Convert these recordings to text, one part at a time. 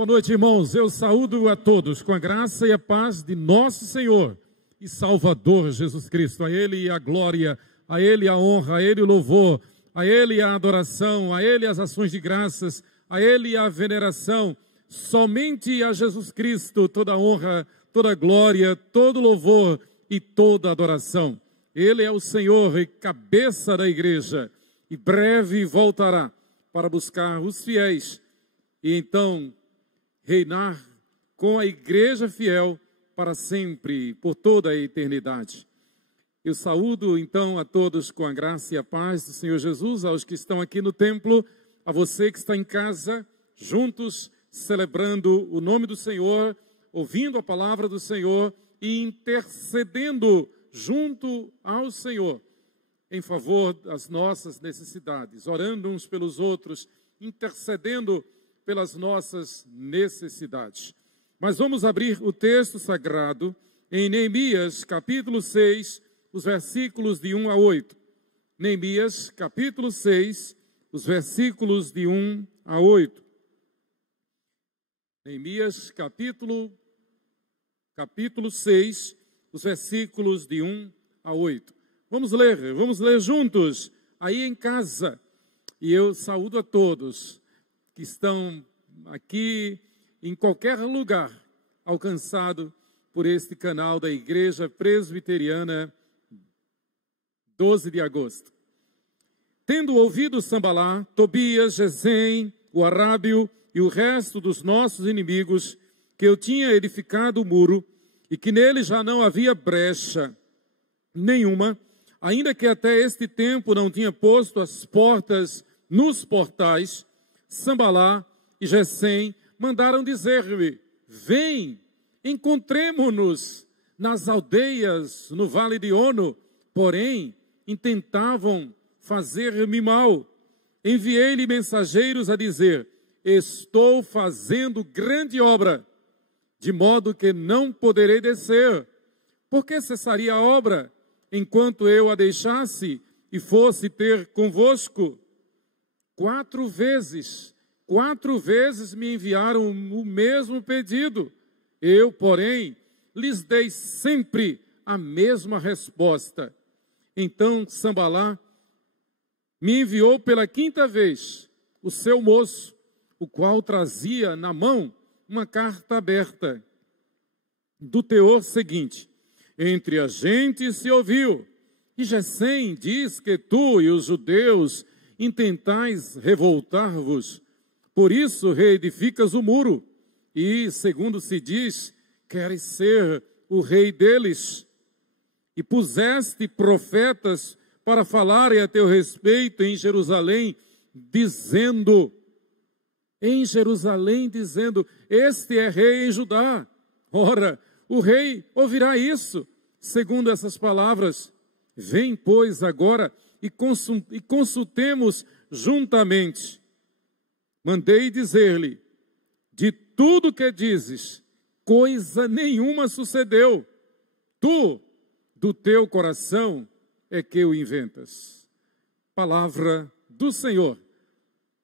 Boa noite, irmãos. Eu saúdo a todos com a graça e a paz de nosso Senhor e Salvador Jesus Cristo. A Ele a glória, a Ele a honra, a Ele o louvor, a Ele a adoração, a Ele as ações de graças, a Ele a veneração. Somente a Jesus Cristo toda honra, toda glória, todo louvor e toda adoração. Ele é o Senhor e cabeça da igreja, e breve voltará para buscar os fiéis e então reinar com a igreja fiel para sempre, por toda a eternidade. Eu saúdo então a todos com a graça e a paz do Senhor Jesus, aos que estão aqui no templo, a você que está em casa, juntos celebrando o nome do Senhor, ouvindo a palavra do Senhor e intercedendo junto ao Senhor em favor das nossas necessidades, orando uns pelos outros, intercedendo pelas nossas necessidades. Mas vamos abrir o texto sagrado em Neemias, capítulo 6, os versículos de 1 a 8. Neemias, capítulo 6, os versículos de 1 a 8. Neemias, capítulo 6, os versículos de 1 a 8. Vamos ler juntos aí em casa. E eu saúdo a todos que estão aqui em qualquer lugar alcançado por este canal da Igreja Presbiteriana 12 de agosto. Tendo ouvido Sambalá, Tobias, Gesem, o Arábio e o resto dos nossos inimigos, que eu tinha edificado o muro e que nele já não havia brecha nenhuma, ainda que até este tempo não tinha posto as portas nos portais, Sambalá e Gesem mandaram dizer-me: vem, encontremo-nos nas aldeias no vale de Ono. Porém, intentavam fazer-me mal. Enviei-lhe mensageiros a dizer: estou fazendo grande obra, de modo que não poderei descer. Por que cessaria a obra enquanto eu a deixasse e fosse ter convosco? 4 vezes me enviaram o mesmo pedido. Eu, porém, lhes dei sempre a mesma resposta. Então Sambalá me enviou pela 5ª vez o seu moço, o qual trazia na mão uma carta aberta, do teor seguinte: entre a gente se ouviu, e Gesem diz que tu e os judeus intentais revoltar-vos, por isso reedificas o muro, e, segundo se diz, queres ser o rei deles, e puseste profetas para falarem a teu respeito em Jerusalém, dizendo, este é rei em Judá. Ora, o rei ouvirá isso, segundo essas palavras. Vem, pois, agora e consultemos juntamente. Mandei dizer-lhe: de tudo que dizes, coisa nenhuma sucedeu. Tu, do teu coração, é que o inventas. Palavra do Senhor.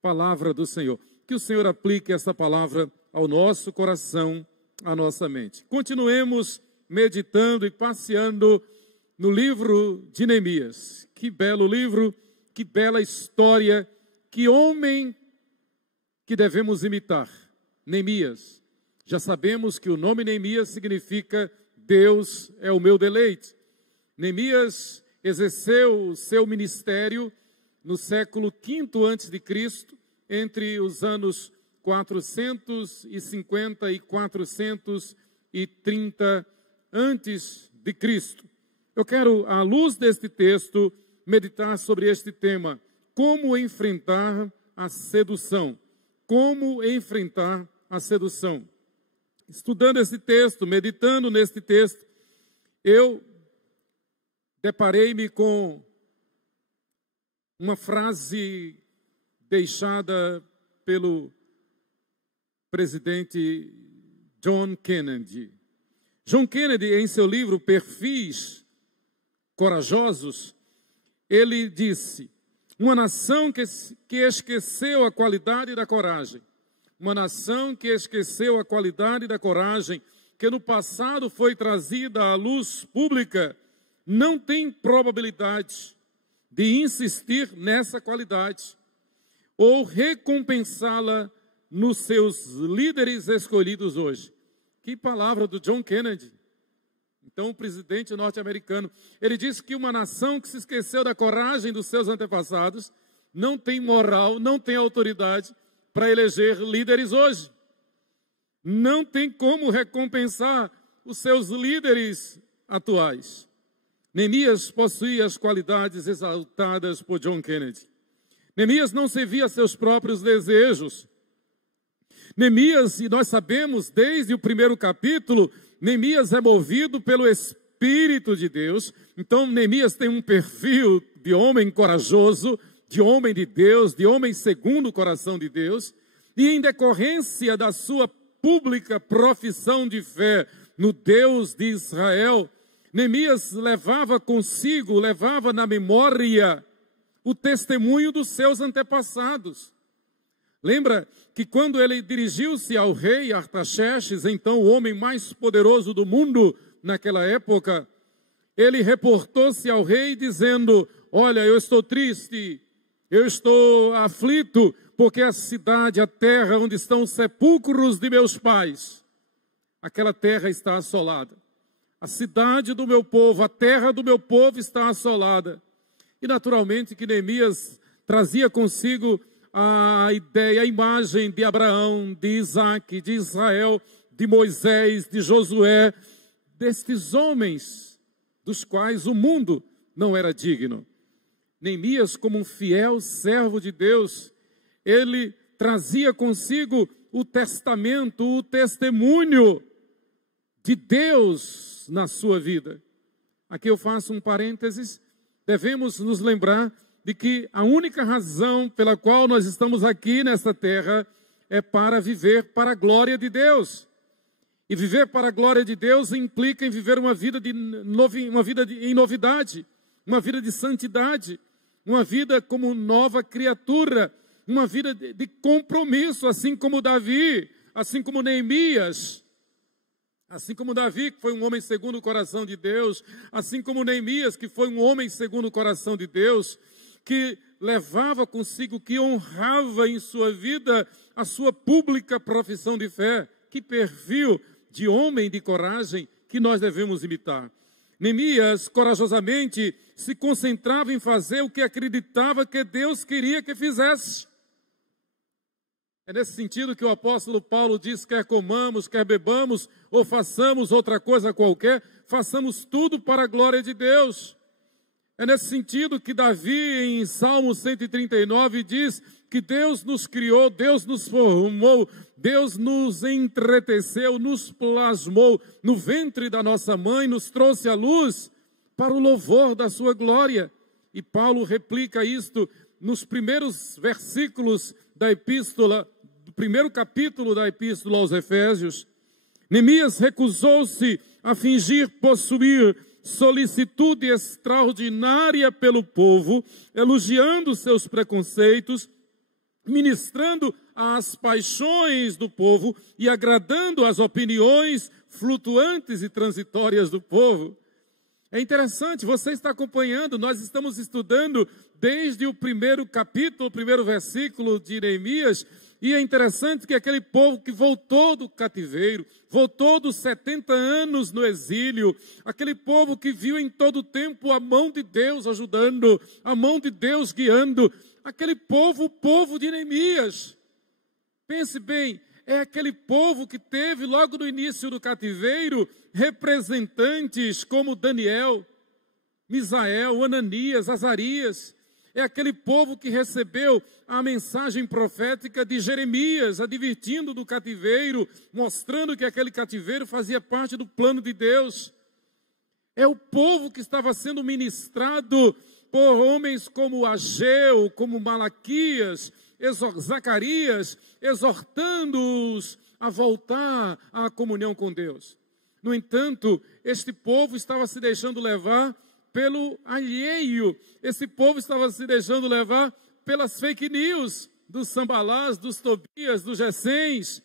Palavra do Senhor. Que o Senhor aplique essa palavra ao nosso coração, à nossa mente. Continuemos meditando e passeando no livro de Neemias. Que belo livro, que bela história, que homem que devemos imitar. Neemias. Já sabemos que o nome Neemias significa Deus é o meu deleite. Neemias exerceu o seu ministério no século V a.C., entre os anos 450 e 430 a.C. Eu quero, à luz deste texto, meditar sobre este tema: como enfrentar a sedução. Como enfrentar a sedução. Estudando esse texto, meditando neste texto, eu deparei-me com uma frase deixada pelo presidente John Kennedy. John Kennedy, em seu livro Perfis Corajosos, ele disse: uma nação que esqueceu a qualidade da coragem Uma nação que esqueceu a qualidade da coragem que no passado foi trazida à luz pública, não tem probabilidade de insistir nessa qualidade ou recompensá-la nos seus líderes escolhidos hoje. Que palavra do John Kennedy, então o presidente norte-americano. Ele disse que uma nação que se esqueceu da coragem dos seus antepassados não tem moral, não tem autoridade para eleger líderes hoje. Não tem como recompensar os seus líderes atuais. Neemias possuía as qualidades exaltadas por John Kennedy. Neemias não servia a seus próprios desejos. Neemias, e nós sabemos desde o primeiro capítulo, Neemias é movido pelo Espírito de Deus. Então Neemias tem um perfil de homem corajoso, de homem de Deus, de homem segundo o coração de Deus. E em decorrência da sua pública profissão de fé no Deus de Israel, Neemias levava consigo, levava na memória o testemunho dos seus antepassados. Lembra que quando ele dirigiu-se ao rei Artaxerxes, então o homem mais poderoso do mundo naquela época, ele reportou-se ao rei dizendo: olha, eu estou triste, eu estou aflito, porque a cidade, a terra onde estão os sepulcros de meus pais, aquela terra está assolada. A cidade do meu povo, a terra do meu povo está assolada. E naturalmente que Neemias trazia consigo a ideia, a imagem de Abraão, de Isaac, de Israel, de Moisés, de Josué, destes homens dos quais o mundo não era digno. Neemias, como um fiel servo de Deus, ele trazia consigo o testamento, o testemunho de Deus na sua vida. Aqui eu faço um parênteses. Devemos nos lembrar de que a única razão pela qual nós estamos aqui nesta terra é para viver para a glória de Deus. E viver para a glória de Deus implica em viver uma vida em novidade, uma vida de santidade, uma vida como nova criatura, uma vida de compromisso, assim como Davi, assim como Neemias, assim como Davi, que foi um homem segundo o coração de Deus, assim como Neemias, que foi um homem segundo o coração de Deus, que levava consigo, que honrava em sua vida a sua pública profissão de fé. Que perfil de homem de coragem que nós devemos imitar. Neemias, corajosamente, se concentrava em fazer o que acreditava que Deus queria que fizesse. É nesse sentido que o apóstolo Paulo diz: quer comamos, quer bebamos, ou façamos outra coisa qualquer, façamos tudo para a glória de Deus. É nesse sentido que Davi, em Salmo 139, diz que Deus nos criou, Deus nos formou, Deus nos entreteceu, nos plasmou no ventre da nossa mãe, nos trouxe à luz para o louvor da sua glória. E Paulo replica isto nos primeiros versículos da epístola, do primeiro capítulo da epístola aos Efésios. Neemias recusou-se a fingir possuir solicitude extraordinária pelo povo, elogiando seus preconceitos, ministrando às paixões do povo e agradando às opiniões flutuantes e transitórias do povo. É interessante, você está acompanhando, nós estamos estudando desde o primeiro capítulo, o primeiro versículo de Neemias, e é interessante que aquele povo que voltou do cativeiro, voltou dos 70 anos no exílio, aquele povo que viu em todo o tempo a mão de Deus ajudando, a mão de Deus guiando, aquele povo, o povo de Neemias. Pense bem, é aquele povo que teve logo no início do cativeiro representantes como Daniel, Misael, Ananias, Azarias. É aquele povo que recebeu a mensagem profética de Jeremias, advertindo do cativeiro, mostrando que aquele cativeiro fazia parte do plano de Deus. É o povo que estava sendo ministrado por homens como Ageu, como Malaquias, Zacarias, exortando-os a voltar à comunhão com Deus. No entanto, este povo estava se deixando levar pelo alheio. Esse povo estava se deixando levar pelas fake news, dos Sambalás, dos Tobias, dos Gessens,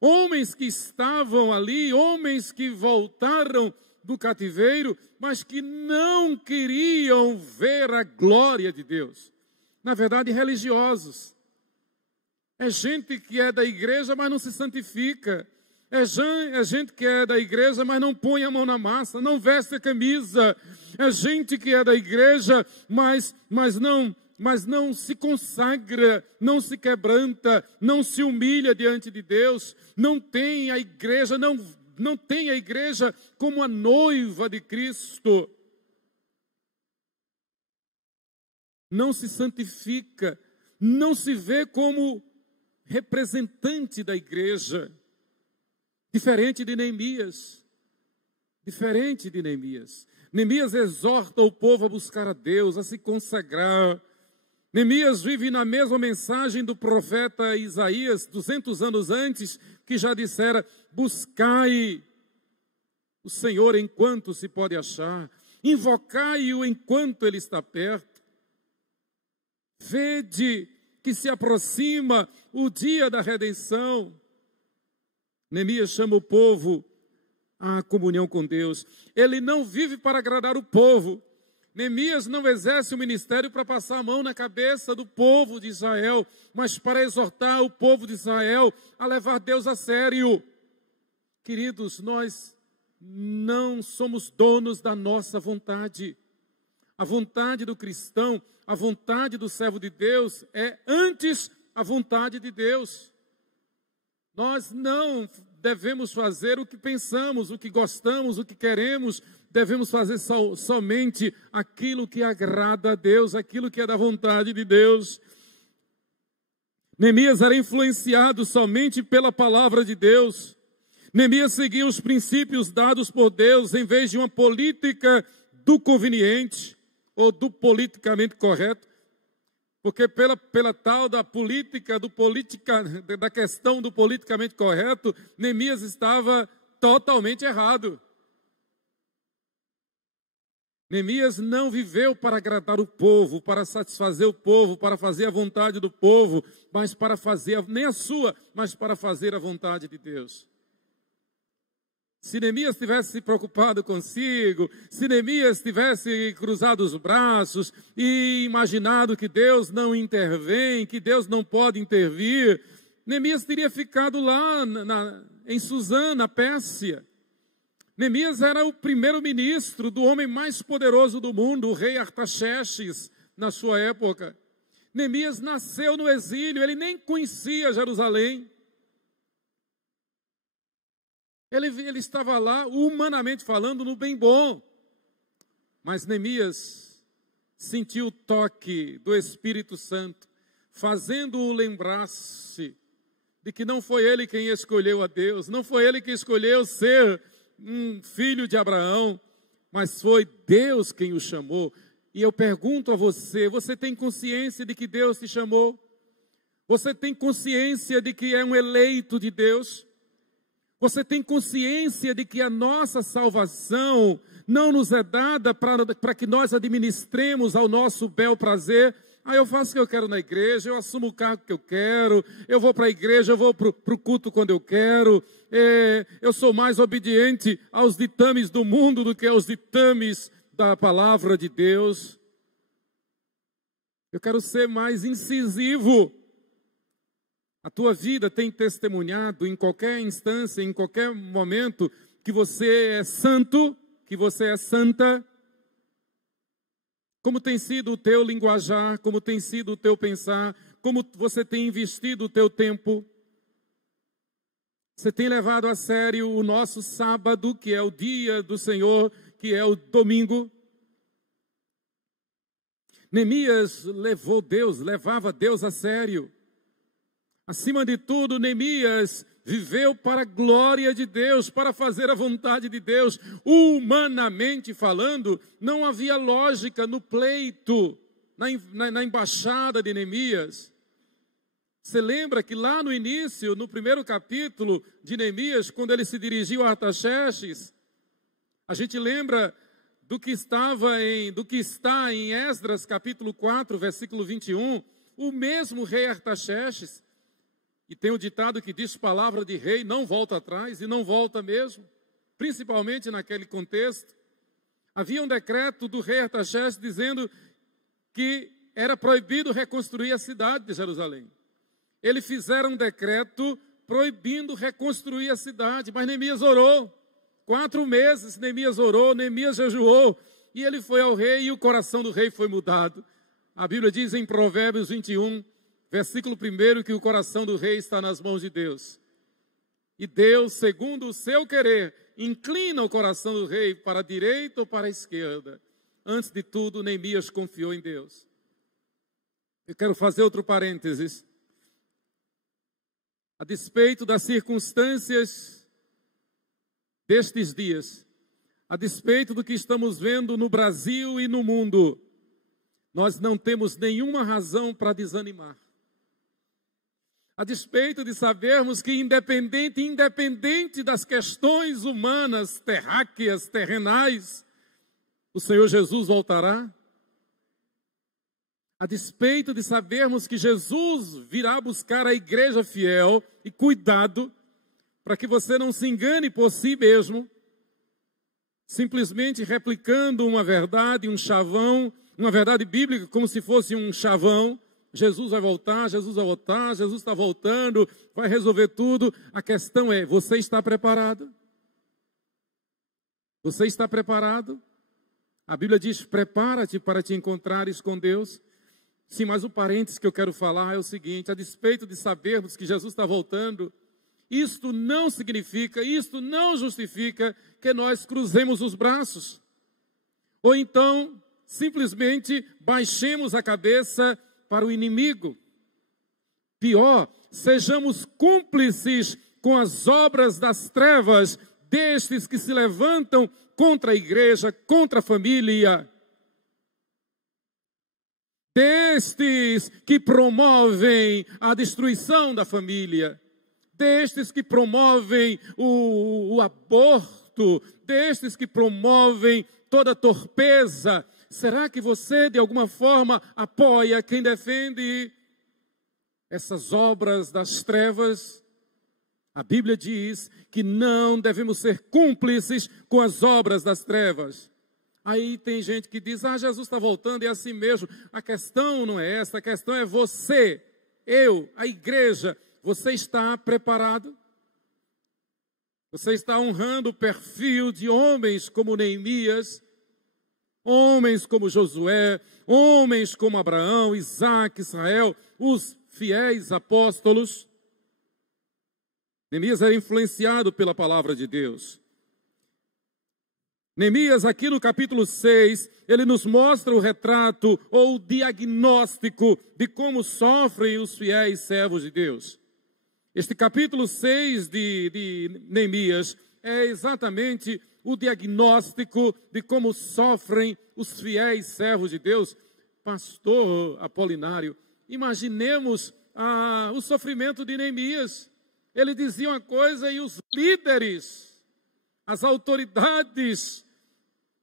homens que estavam ali, homens que voltaram do cativeiro, mas que não queriam ver a glória de Deus. Na verdade, religiosos. É gente que é da igreja, mas não se santifica. É gente que é da igreja, mas não põe a mão na massa, não veste a camisa. É gente que é da igreja, mas não se consagra, não se quebranta, não se humilha diante de Deus, não tem a igreja, não tem a igreja como a noiva de Cristo. Não se santifica, não se vê como representante da igreja. Diferente de Neemias. Diferente de Neemias. Neemias exorta o povo a buscar a Deus, a se consagrar. Neemias vive na mesma mensagem do profeta Isaías, 200 anos antes, que já dissera: buscai o Senhor enquanto se pode achar, invocai-o enquanto ele está perto. Vede que se aproxima o dia da redenção. Neemias chama o povo à comunhão com Deus. Ele não vive para agradar o povo. Neemias não exerce o ministério para passar a mão na cabeça do povo de Israel, mas para exortar o povo de Israel a levar Deus a sério. Queridos, nós não somos donos da nossa vontade. A vontade do cristão, a vontade do servo de Deus é antes a vontade de Deus. Nós não devemos fazer o que pensamos, o que gostamos, o que queremos. Devemos fazer somente aquilo que agrada a Deus, aquilo que é da vontade de Deus. Neemias era influenciado somente pela palavra de Deus. Neemias seguia os princípios dados por Deus, em vez de uma política do conveniente ou do politicamente correto. Porque pela tal da da questão do politicamente correto, Neemias estava totalmente errado. Neemias não viveu para agradar o povo, para satisfazer o povo, para fazer a vontade do povo, mas para fazer, nem a sua, mas para fazer a vontade de Deus. Se Neemias tivesse se preocupado consigo, se Neemias tivesse cruzado os braços e imaginado que Deus não intervém, que Deus não pode intervir, Neemias teria ficado lá em Suzã, na Pérsia. Neemias era o primeiro-ministro do homem mais poderoso do mundo, o rei Artaxerxes, na sua época. Neemias nasceu no exílio, ele nem conhecia Jerusalém. Ele estava lá, humanamente falando, no bem bom. Mas Neemias sentiu o toque do Espírito Santo, fazendo-o lembrar-se de que não foi ele quem escolheu a Deus, não foi ele quem escolheu ser um filho de Abraão, mas foi Deus quem o chamou. E eu pergunto a você, você tem consciência de que Deus te chamou? Você tem consciência de que é um eleito de Deus? Você tem consciência de que a nossa salvação não nos é dada para que nós administremos ao nosso bel prazer? Eu faço o que eu quero na igreja, eu assumo o cargo que eu quero, eu vou para a igreja, eu vou para o culto quando eu quero, eu sou mais obediente aos ditames do mundo do que aos ditames da palavra de Deus. Eu quero ser mais incisivo. A tua vida tem testemunhado em qualquer instância, em qualquer momento, que você é santo, que você é santa? Como tem sido o teu linguajar, como tem sido o teu pensar, como você tem investido o teu tempo? Você tem levado a sério o nosso sábado, que é o dia do Senhor, que é o domingo? Neemias levava Deus a sério. Acima de tudo, Neemias viveu para a glória de Deus, para fazer a vontade de Deus. Humanamente falando, não havia lógica no pleito, na embaixada de Neemias. Você lembra que lá no início, no primeiro capítulo de Neemias, quando ele se dirigiu a Artaxerxes, a gente lembra do que está em Esdras, capítulo 4, versículo 21, o mesmo rei Artaxerxes, e tem o ditado que diz: palavra de rei não volta atrás, e não volta mesmo, principalmente naquele contexto. Havia um decreto do rei Artaxerxes dizendo que era proibido reconstruir a cidade de Jerusalém. Eles fizeram um decreto proibindo reconstruir a cidade, mas Neemias orou. 4 meses Neemias orou, Neemias jejuou, e ele foi ao rei e o coração do rei foi mudado. A Bíblia diz em Provérbios 21, versículo 1, que o coração do rei está nas mãos de Deus. E Deus, segundo o seu querer, inclina o coração do rei para a direita ou para a esquerda. Antes de tudo, Neemias confiou em Deus. Eu quero fazer outro parênteses. A despeito das circunstâncias destes dias, a despeito do que estamos vendo no Brasil e no mundo, nós não temos nenhuma razão para desanimar. A despeito de sabermos que independente das questões humanas, terráqueas, terrenais, o Senhor Jesus voltará. A despeito de sabermos que Jesus virá buscar a igreja fiel, e cuidado, para que você não se engane por si mesmo, simplesmente replicando uma verdade, um chavão, uma verdade bíblica como se fosse um chavão. Jesus vai voltar, Jesus vai voltar, Jesus está voltando, vai resolver tudo. A questão é, você está preparado? Você está preparado? A Bíblia diz: prepara-te para te encontrares com Deus. Sim, mas o parênteses que eu quero falar é o seguinte: a despeito de sabermos que Jesus está voltando, isto não significa, isto não justifica que nós cruzemos os braços. Ou então, simplesmente baixemos a cabeça para o inimigo. Pior, sejamos cúmplices com as obras das trevas destes que se levantam contra a igreja, contra a família. Destes que promovem a destruição da família, destes que promovem o aborto, destes que promovem toda torpeza. Será que você, de alguma forma, apoia quem defende essas obras das trevas? A Bíblia diz que não devemos ser cúmplices com as obras das trevas. Aí tem gente que diz: Jesus está voltando, é assim mesmo. A questão não é essa, a questão é você, eu, a igreja. Você está preparado? Você está honrando o perfil de homens como Neemias, homens como Josué, homens como Abraão, Isaac, Israel, os fiéis apóstolos? Neemias era influenciado pela palavra de Deus. Neemias, aqui no capítulo 6, ele nos mostra o retrato ou o diagnóstico de como sofrem os fiéis servos de Deus. Este capítulo 6 de Neemias é exatamente o diagnóstico de como sofrem os fiéis servos de Deus. Pastor Apolinário, imaginemos o sofrimento de Neemias. Ele dizia uma coisa e os líderes, as autoridades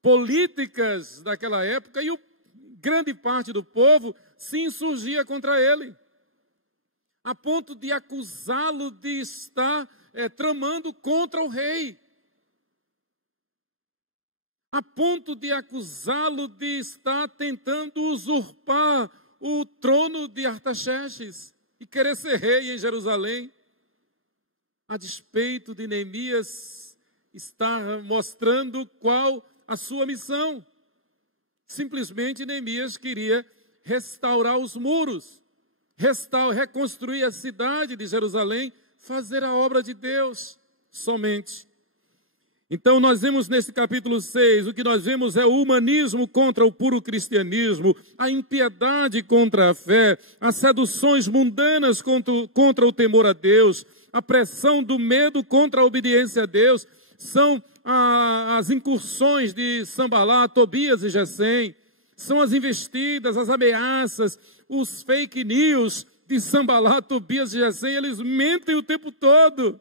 políticas daquela época e grande parte do povo se insurgia contra ele, a ponto de acusá-lo de estar tramando contra o rei, a ponto de acusá-lo de estar tentando usurpar o trono de Artaxerxes e querer ser rei em Jerusalém. A despeito de Neemias estar mostrando qual a sua missão. Simplesmente Neemias queria restaurar os muros, reconstruir a cidade de Jerusalém, fazer a obra de Deus somente. Então nós vemos nesse capítulo 6, o que nós vemos é o humanismo contra o puro cristianismo, a impiedade contra a fé, as seduções mundanas contra o temor a Deus, a pressão do medo contra a obediência a Deus. São as incursões de Sanbalá, Tobias e Gesem, são as investidas, as ameaças, os fake news de Sanbalá, Tobias e Gesem. Eles mentem o tempo todo.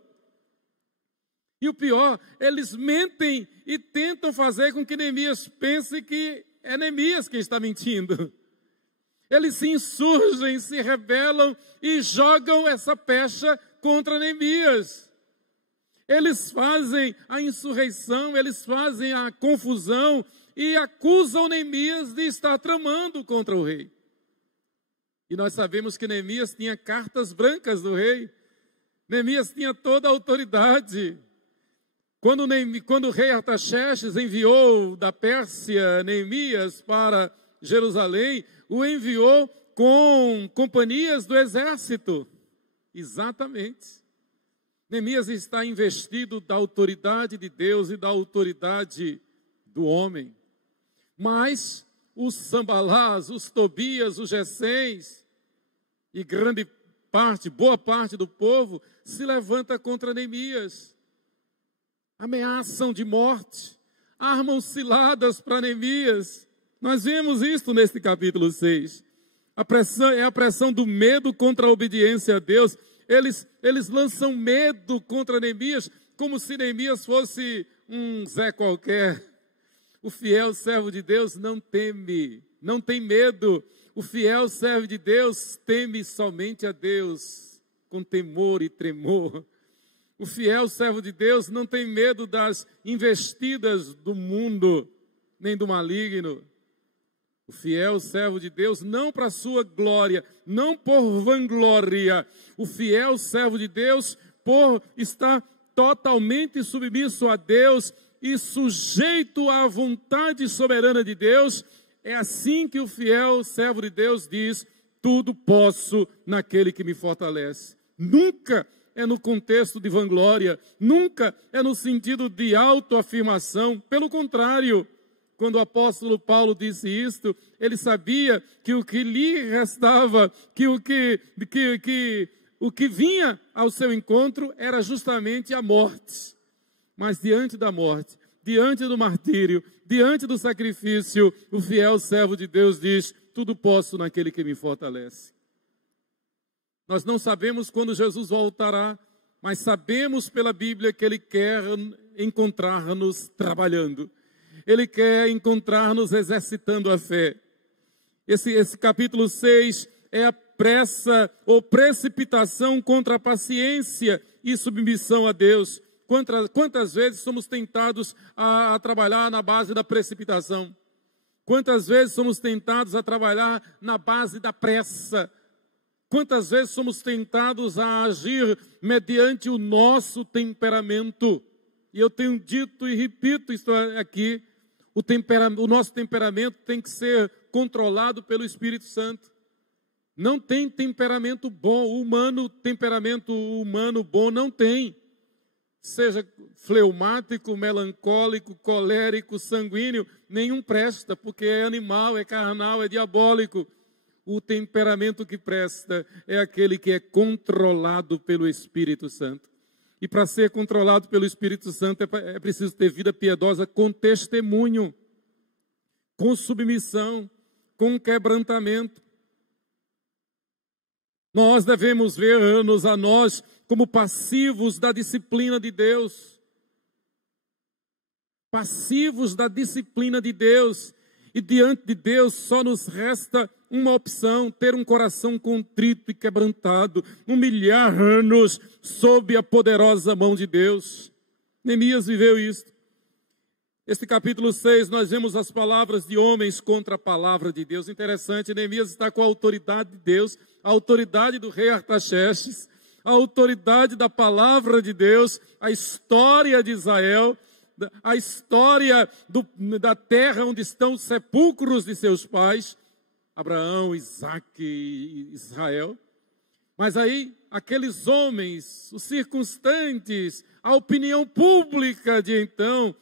E o pior, eles mentem e tentam fazer com que Neemias pense que é Neemias quem está mentindo. eles se insurgem, se rebelam e jogam essa pecha contra Neemias. Eles fazem a insurreição, eles fazem a confusão e acusam Neemias de estar tramando contra o rei. E nós sabemos que Neemias tinha cartas brancas do rei. Neemias tinha toda a autoridade. Quando o rei Artaxerxes enviou da Pérsia Neemias para Jerusalém, o enviou com companhias do exército. Exatamente. Neemias está investido da autoridade de Deus e da autoridade do homem. Mas os Sambalás, os Tobias, os Gessens e boa parte do povo se levanta contra Neemias. Ameaçam de morte, armam ciladas para Neemias. Nós vemos isso neste capítulo 6. É a pressão do medo contra a obediência a Deus. Eles lançam medo contra Neemias, como se Neemias fosse um Zé qualquer. O fiel servo de Deus não teme, não tem medo. O fiel servo de Deus teme somente a Deus, com temor e tremor. O fiel servo de Deus não tem medo das investidas do mundo, nem do maligno. O fiel servo de Deus, não para a sua glória, não por vanglória. O fiel servo de Deus, por estar totalmente submisso a Deus e sujeito à vontade soberana de Deus. É assim que o fiel servo de Deus diz: tudo posso naquele que me fortalece. Nunca é no contexto de vanglória, nunca é no sentido de autoafirmação. Pelo contrário, quando o apóstolo Paulo disse isto, ele sabia que o que lhe restava, que o que vinha ao seu encontro era justamente a morte. Mas diante da morte, diante do martírio, diante do sacrifício, o fiel servo de Deus diz: tudo posso naquele que me fortalece. Nós não sabemos quando Jesus voltará, mas sabemos pela Bíblia que Ele quer encontrar-nos trabalhando. Ele quer encontrar-nos exercitando a fé. Esse capítulo 6 é a pressa ou precipitação contra a paciência e submissão a Deus. Quantas vezes somos tentados a trabalhar na base da precipitação? Quantas vezes somos tentados a trabalhar na base da pressa? Quantas vezes somos tentados a agir mediante o nosso temperamento? E eu tenho dito e repito isso aqui: o nosso temperamento tem que ser controlado pelo Espírito Santo. Não tem temperamento bom, temperamento humano bom não tem. Seja fleumático, melancólico, colérico, sanguíneo, nenhum presta, porque é animal, é carnal, é diabólico. O temperamento que presta é aquele que é controlado pelo Espírito Santo. E para ser controlado pelo Espírito Santo é preciso ter vida piedosa com testemunho, com submissão, com quebrantamento. Nós devemos ver-nos a nós como passivos da disciplina de Deus. Passivos da disciplina de Deus. E diante de Deus só nos resta uma opção: ter um coração contrito e quebrantado, humilhar-nos sob a poderosa mão de Deus. Neemias viveu isso. Este capítulo 6, nós vemos as palavras de homens contra a palavra de Deus. Interessante, Neemias está com a autoridade de Deus, a autoridade do rei Artaxerxes, a autoridade da palavra de Deus, a história de Israel, a história da terra onde estão os sepulcros de seus pais, Abraão, Isaque e Israel. Mas aí, aqueles homens, os circunstantes, a opinião pública de então,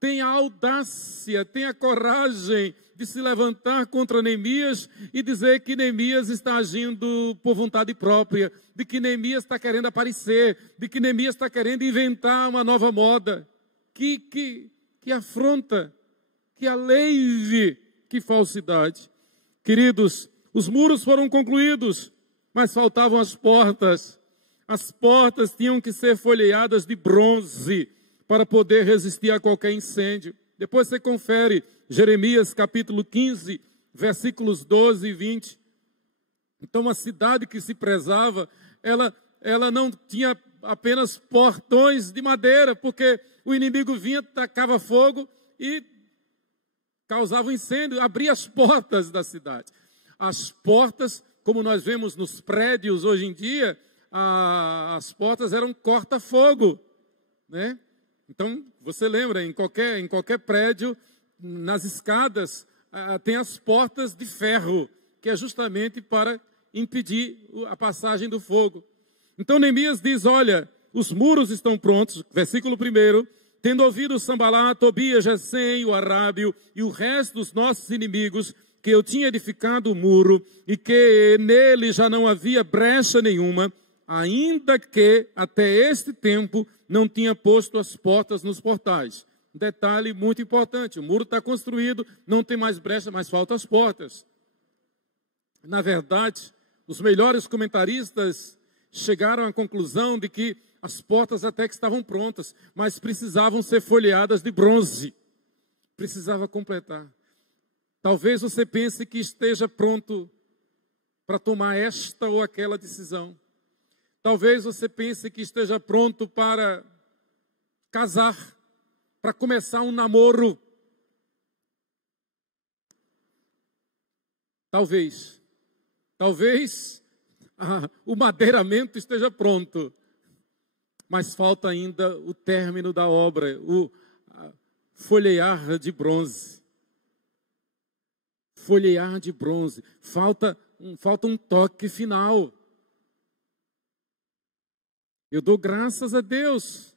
tem a audácia, tem a coragem de se levantar contra Neemias e dizer que Neemias está agindo por vontade própria, de que Neemias está querendo aparecer, de que Neemias está querendo inventar uma nova moda. Que afronta, que aleive, que falsidade. Queridos, os muros foram concluídos, mas faltavam as portas. As portas tinham que ser folheadas de bronze para poder resistir a qualquer incêndio. Depois você confere Jeremias capítulo 15, versículos 12 e 20. Então, uma cidade que se prezava, ela não tinha apenas portões de madeira, porque o inimigo vinha, tacava fogo e causava um incêndio, abria as portas da cidade. As portas, como nós vemos nos prédios hoje em dia, as portas eram corta-fogo, né? Então, você lembra, em qualquer prédio, nas escadas, tem as portas de ferro, que é justamente para impedir a passagem do fogo. Então, Neemias diz, olha, os muros estão prontos, versículo 1, tendo ouvido Sambalate, Tobias, Gesem, o Arábio e o resto dos nossos inimigos, que eu tinha edificado o muro e que nele já não havia brecha nenhuma, ainda que até este tempo não tinha posto as portas nos portais. Detalhe muito importante, o muro está construído, não tem mais brecha, mas faltam as portas. Na verdade, os melhores comentaristas chegaram à conclusão de que as portas até que estavam prontas, mas precisavam ser folheadas de bronze. Precisava completar. Talvez você pense que esteja pronto para tomar esta ou aquela decisão. Talvez você pense que esteja pronto para casar, para começar um namoro. Talvez o madeiramento esteja pronto, mas falta ainda o término da obra, o folhear de bronze. Folhear de bronze. Falta um toque final. Eu dou graças a Deus,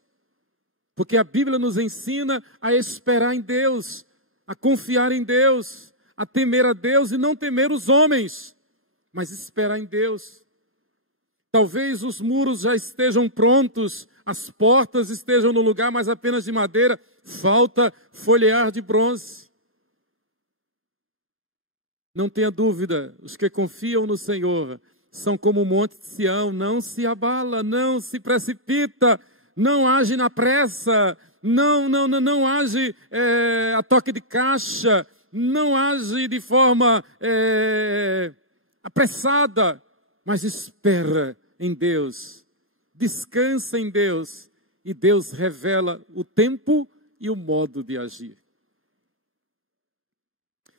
porque a Bíblia nos ensina a esperar em Deus, a confiar em Deus, a temer a Deus e não temer os homens, mas esperar em Deus. Talvez os muros já estejam prontos, as portas estejam no lugar, mas apenas de madeira, falta folhear de bronze. Não tenha dúvida, os que confiam no Senhor são como o monte de Sião, não se abala, não se precipita, não age na pressa, não age a toque de caixa, não age de forma apressada, mas espera em Deus, descansa em Deus, e Deus revela o tempo e o modo de agir.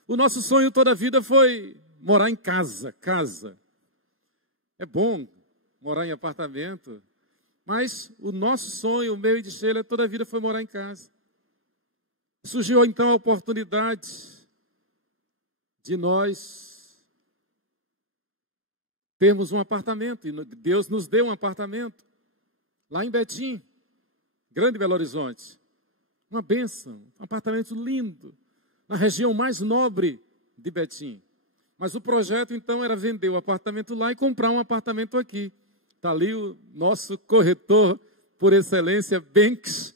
O nosso sonho toda a vida foi morar em casa. É bom morar em apartamento, mas o nosso sonho, o meu e de Sheila, toda a vida foi morar em casa. Surgiu então a oportunidade de nós termos um apartamento, e Deus nos deu um apartamento lá em Betim, Grande Belo Horizonte. Uma bênção, um apartamento lindo, na região mais nobre de Betim. Mas o projeto, então, era vender o apartamento lá e comprar um apartamento aqui. Está ali o nosso corretor por excelência, Banks,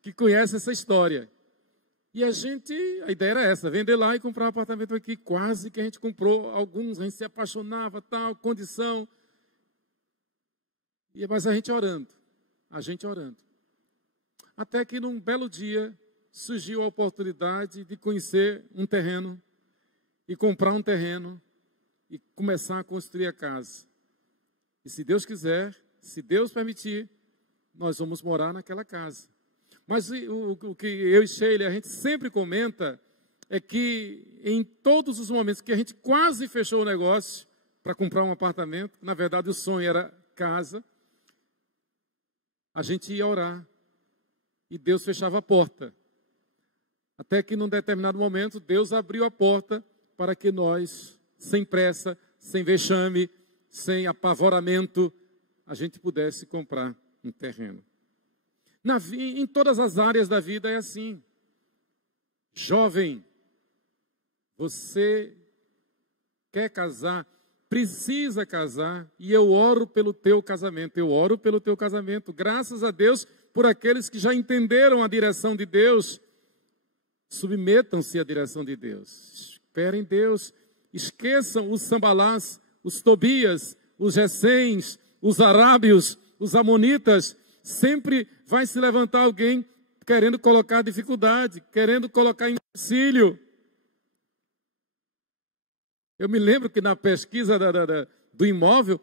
que conhece essa história. E a ideia era essa, vender lá e comprar um apartamento aqui. Quase que a gente comprou alguns, a gente se apaixonava, tal, condição. Mas a gente orando. Até que num belo dia surgiu a oportunidade de conhecer um terreno e comprar um terreno e começar a construir a casa. E se Deus quiser, se Deus permitir, nós vamos morar naquela casa. Mas o que eu e Sheila, a gente sempre comenta é que em todos os momentos que a gente quase fechou o negócio para comprar um apartamento, na verdade o sonho era casa, a gente ia orar e Deus fechava a porta. Até que num determinado momento Deus abriu a porta para que nós, sem pressa, sem vexame, sem apavoramento, a gente pudesse comprar um terreno. Em todas as áreas da vida é assim. Jovem, você quer casar, precisa casar, e eu oro pelo teu casamento. Eu oro pelo teu casamento. Graças a Deus por aqueles que já entenderam a direção de Deus. Submetam-se à direção de Deus. Esperem Deus. Esqueçam os Sambalás, os Tobias, os Gesems, os Arábios, os Amonitas. Sempre vai se levantar alguém querendo colocar dificuldade, querendo colocar empecilho. Eu me lembro que na pesquisa do imóvel,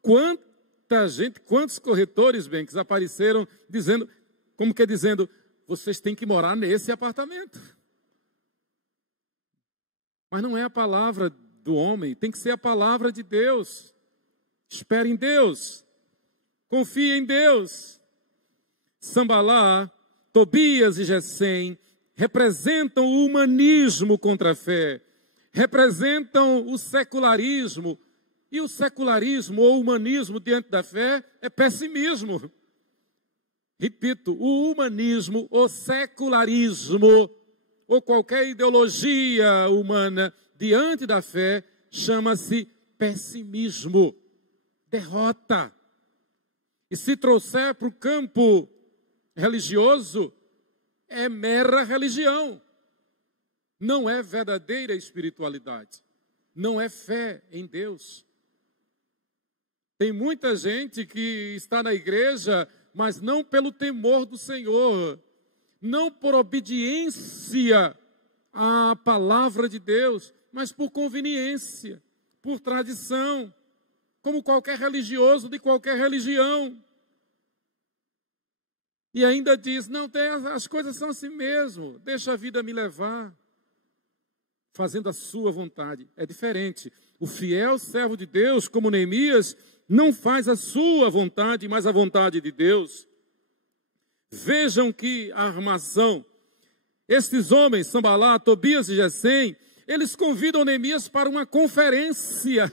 quanta gente, quantos corretores, bem, que apareceram dizendo, como que dizendo, vocês têm que morar nesse apartamento. Mas não é a palavra do homem, tem que ser a palavra de Deus. Espere em Deus, confie em Deus. Sambalá, Tobias e Gesem representam o humanismo contra a fé, representam o secularismo, e o secularismo ou humanismo diante da fé é pessimismo. Repito, o humanismo, o secularismo, ou qualquer ideologia humana diante da fé, chama-se pessimismo, derrota. E se trouxer para o campo religioso, é mera religião. Não é verdadeira espiritualidade. Não é fé em Deus. Tem muita gente que está na igreja, mas não pelo temor do Senhor, não por obediência à palavra de Deus, mas por conveniência, por tradição, como qualquer religioso de qualquer religião. E ainda diz, não, as coisas são assim mesmo, deixa a vida me levar, fazendo a sua vontade. É diferente. O fiel servo de Deus, como Neemias, não faz a sua vontade, mas a vontade de Deus. Vejam que armação. Estes homens, Sambalá, Tobias e Gesem, eles convidam Neemias para uma conferência.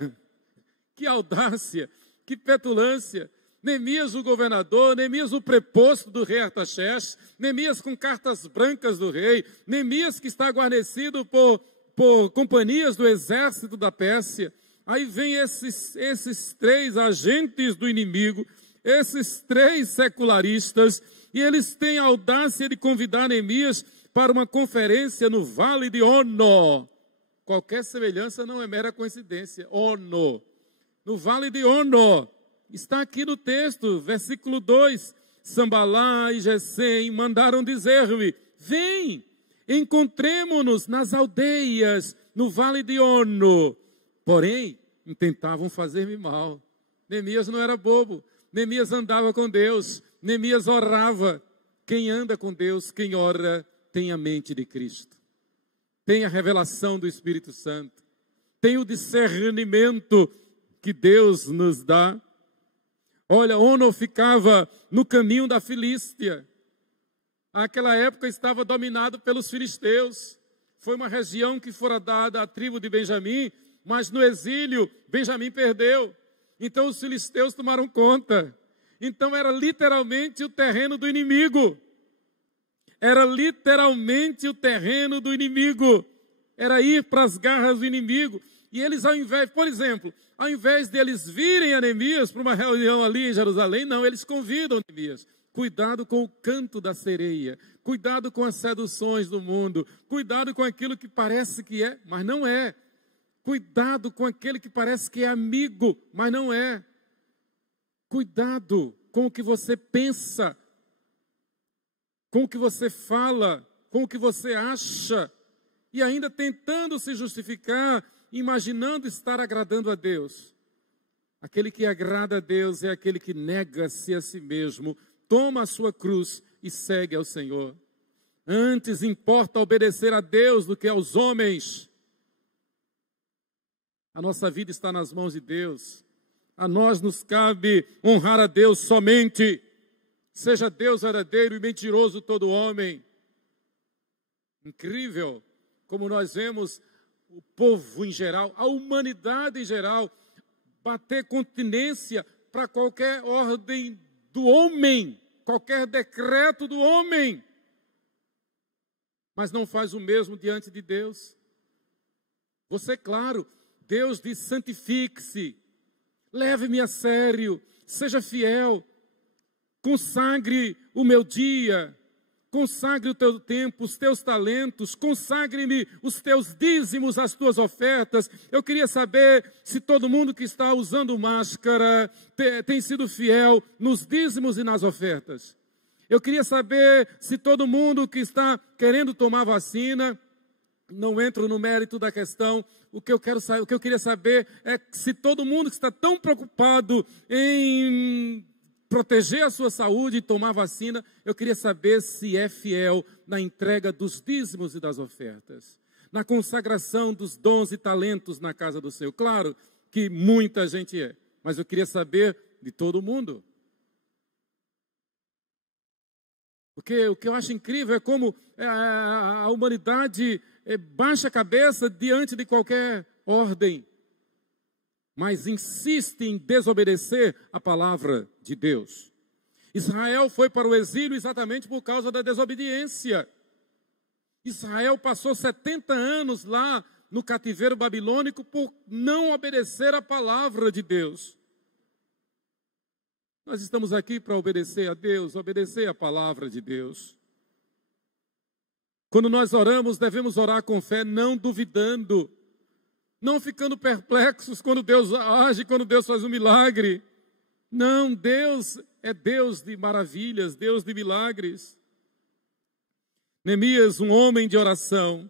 Que audácia, que petulância. Neemias, o governador, Neemias, o preposto do rei Artaxerxes, Neemias com cartas brancas do rei, Neemias que está guarnecido por companhias do exército da Pérsia. Aí vem esses três agentes do inimigo, esses três secularistas, e eles têm a audácia de convidar Neemias para uma conferência no Vale de Ono. Qualquer semelhança não é mera coincidência. Ono. No Vale de Ono. Está aqui no texto, versículo 2. Sambalá e Gesem mandaram dizer-me, vem, encontremo-nos nas aldeias, no Vale de Ono. Porém, tentavam fazer-me mal. Neemias não era bobo. Neemias andava com Deus. Neemias orava. Quem anda com Deus, quem ora, tem a mente de Cristo. Tem a revelação do Espírito Santo. Tem o discernimento que Deus nos dá. Olha, Ono ficava no caminho da Filístia. Naquela época estava dominado pelos filisteus. Foi uma região que fora dada à tribo de Benjamim, mas no exílio, Benjamim perdeu. Então os filisteus tomaram conta. Então era literalmente o terreno do inimigo. Era literalmente o terreno do inimigo. Era ir para as garras do inimigo. E eles, ao invés, por exemplo, ao invés de eles virem a Neemias para uma reunião ali em Jerusalém, não, eles convidam Neemias. Cuidado com o canto da sereia. Cuidado com as seduções do mundo. Cuidado com aquilo que parece que é, mas não é. Cuidado com aquele que parece que é amigo, mas não é. Cuidado com o que você pensa, com o que você fala, com o que você acha, e ainda tentando se justificar, imaginando estar agradando a Deus. Aquele que agrada a Deus é aquele que nega-se a si mesmo, toma a sua cruz e segue ao Senhor. Antes importa obedecer a Deus do que aos homens. A nossa vida está nas mãos de Deus. A nós nos cabe honrar a Deus somente. Seja Deus verdadeiro e mentiroso todo homem. Incrível como nós vemos o povo em geral, a humanidade em geral, bater continência para qualquer ordem do homem, qualquer decreto do homem. Mas não faz o mesmo diante de Deus. Você, claro, Deus diz, santifique-se, leve-me a sério, seja fiel, consagre o meu dia, consagre o teu tempo, os teus talentos, consagre-me os teus dízimos, as tuas ofertas. Eu queria saber se todo mundo que está usando máscara tem sido fiel nos dízimos e nas ofertas. Eu queria saber se todo mundo que está querendo tomar vacina não entro no mérito da questão. O que eu queria saber é se todo mundo que está tão preocupado em proteger a sua saúde e tomar vacina, eu queria saber se é fiel na entrega dos dízimos e das ofertas, na consagração dos dons e talentos na casa do Senhor. Claro que muita gente é, mas eu queria saber de todo mundo. Porque o que eu acho incrível é como a humanidade baixa a cabeça diante de qualquer ordem, mas insiste em desobedecer a palavra de Deus. Israel foi para o exílio exatamente por causa da desobediência. Israel passou 70 anos lá no cativeiro babilônico por não obedecer a palavra de Deus. Nós estamos aqui para obedecer a Deus, obedecer a palavra de Deus. Quando nós oramos, devemos orar com fé, não duvidando, não ficando perplexos quando Deus age, quando Deus faz um milagre. Não, Deus é Deus de maravilhas, Deus de milagres. Neemias, um homem de oração,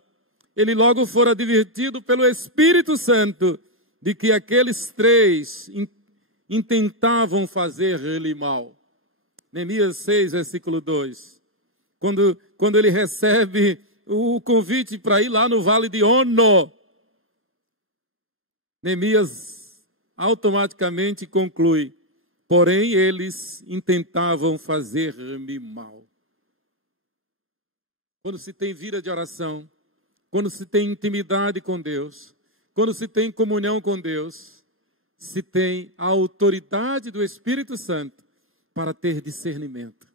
ele logo fora advertido pelo Espírito Santo de que aqueles três intentavam fazer-lhe mal. Neemias 6, versículo 2. Quando ele recebe o convite para ir lá no Vale de Ono, Neemias automaticamente conclui: porém eles intentavam fazer-me mal. Quando se tem vida de oração, quando se tem intimidade com Deus, quando se tem comunhão com Deus, se tem a autoridade do Espírito Santo para ter discernimento.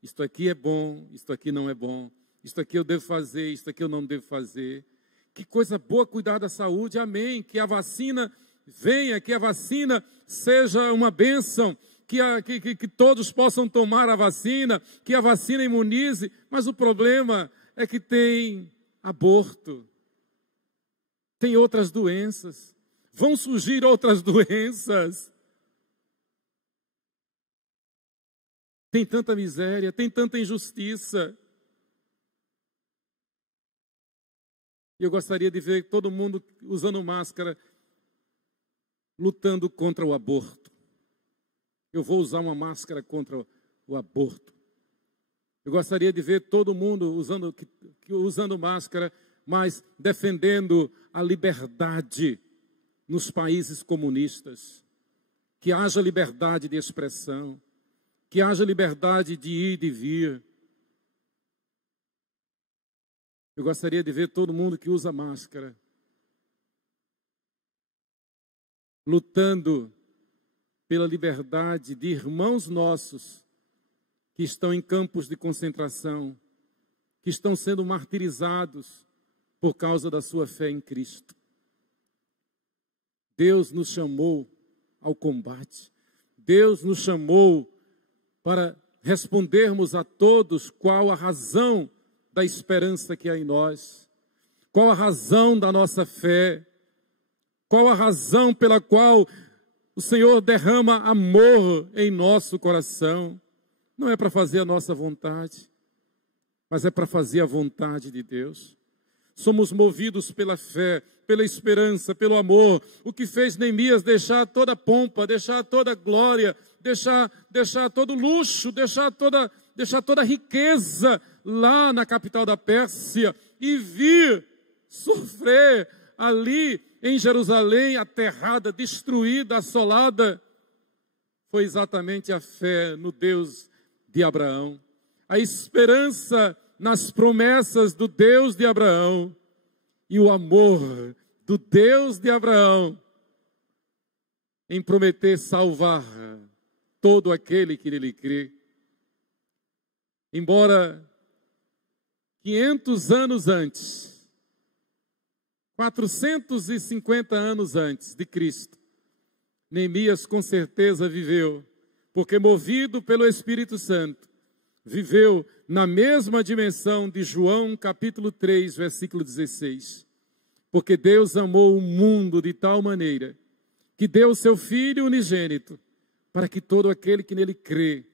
Isto aqui é bom, isto aqui não é bom, isto aqui eu devo fazer, isto aqui eu não devo fazer. Que coisa boa cuidar da saúde, amém. Que a vacina venha, que a vacina seja uma bênção, que todos possam tomar a vacina, que a vacina imunize, mas o problema é que tem aborto, tem outras doenças, vão surgir outras doenças. Tem tanta miséria, tem tanta injustiça. Eu gostaria de ver todo mundo usando máscara, lutando contra o aborto. Eu vou usar uma máscara contra o aborto. Eu gostaria de ver todo mundo usando máscara, mas defendendo a liberdade nos países comunistas. Que haja liberdade de expressão, que haja liberdade de ir e de vir. Eu gostaria de ver todo mundo que usa máscara lutando pela liberdade de irmãos nossos que estão em campos de concentração, que estão sendo martirizados por causa da sua fé em Cristo. Deus nos chamou ao combate. Deus nos chamou para respondermos a todos qual a razão da esperança que há em nós, qual a razão da nossa fé, qual a razão pela qual o Senhor derrama amor em nosso coração. Não é para fazer a nossa vontade, mas é para fazer a vontade de Deus. Somos movidos pela fé, pela esperança, pelo amor. O que fez Neemias deixar toda a pompa, deixar toda a glória, deixar todo o luxo, deixar toda a riqueza lá na capital da Pérsia e vir sofrer ali em Jerusalém, aterrada, destruída, assolada, foi exatamente a fé no Deus de Abraão, a esperança nas promessas do Deus de Abraão e o amor do Deus de Abraão em prometer salvar todo aquele que nele crê. Embora 500 anos antes, 450 anos antes de Cristo, Neemias com certeza viveu, porque movido pelo Espírito Santo, viveu na mesma dimensão de João capítulo 3, versículo 16. Porque Deus amou o mundo de tal maneira que deu o seu Filho unigênito, para que todo aquele que nele crê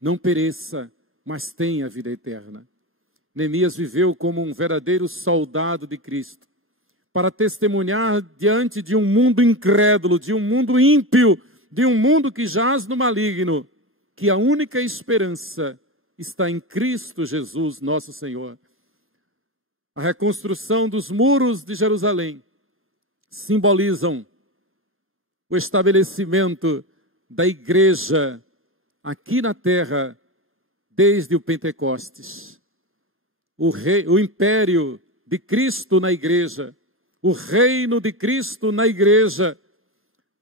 não pereça, mas tenha vida eterna. Neemias viveu como um verdadeiro soldado de Cristo, para testemunhar diante de um mundo incrédulo, de um mundo ímpio, de um mundo que jaz no maligno, que a única esperança está em Cristo Jesus, nosso Senhor. A reconstrução dos muros de Jerusalém simbolizam o estabelecimento da igreja aqui na terra desde o Pentecostes. O império de Cristo na igreja, o reino de Cristo na igreja.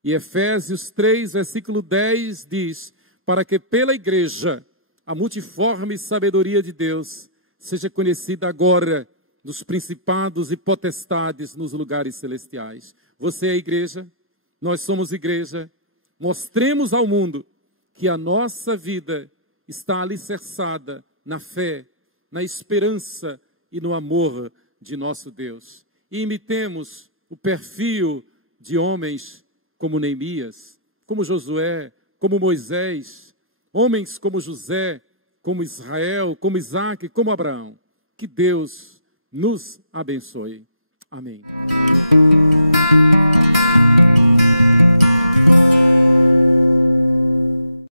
E Efésios 3, versículo 10 diz: para que pela igreja a multiforme sabedoria de Deus seja conhecida agora nos principados e potestades nos lugares celestiais. Você é a igreja, nós somos igreja. Mostremos ao mundo que a nossa vida está alicerçada na fé, na esperança e no amor de nosso Deus. E imitemos o perfil de homens como Neemias, como Josué, como Moisés, homens como José, como Israel, como Isaac, como Abraão. Que Deus nos abençoe. Amém.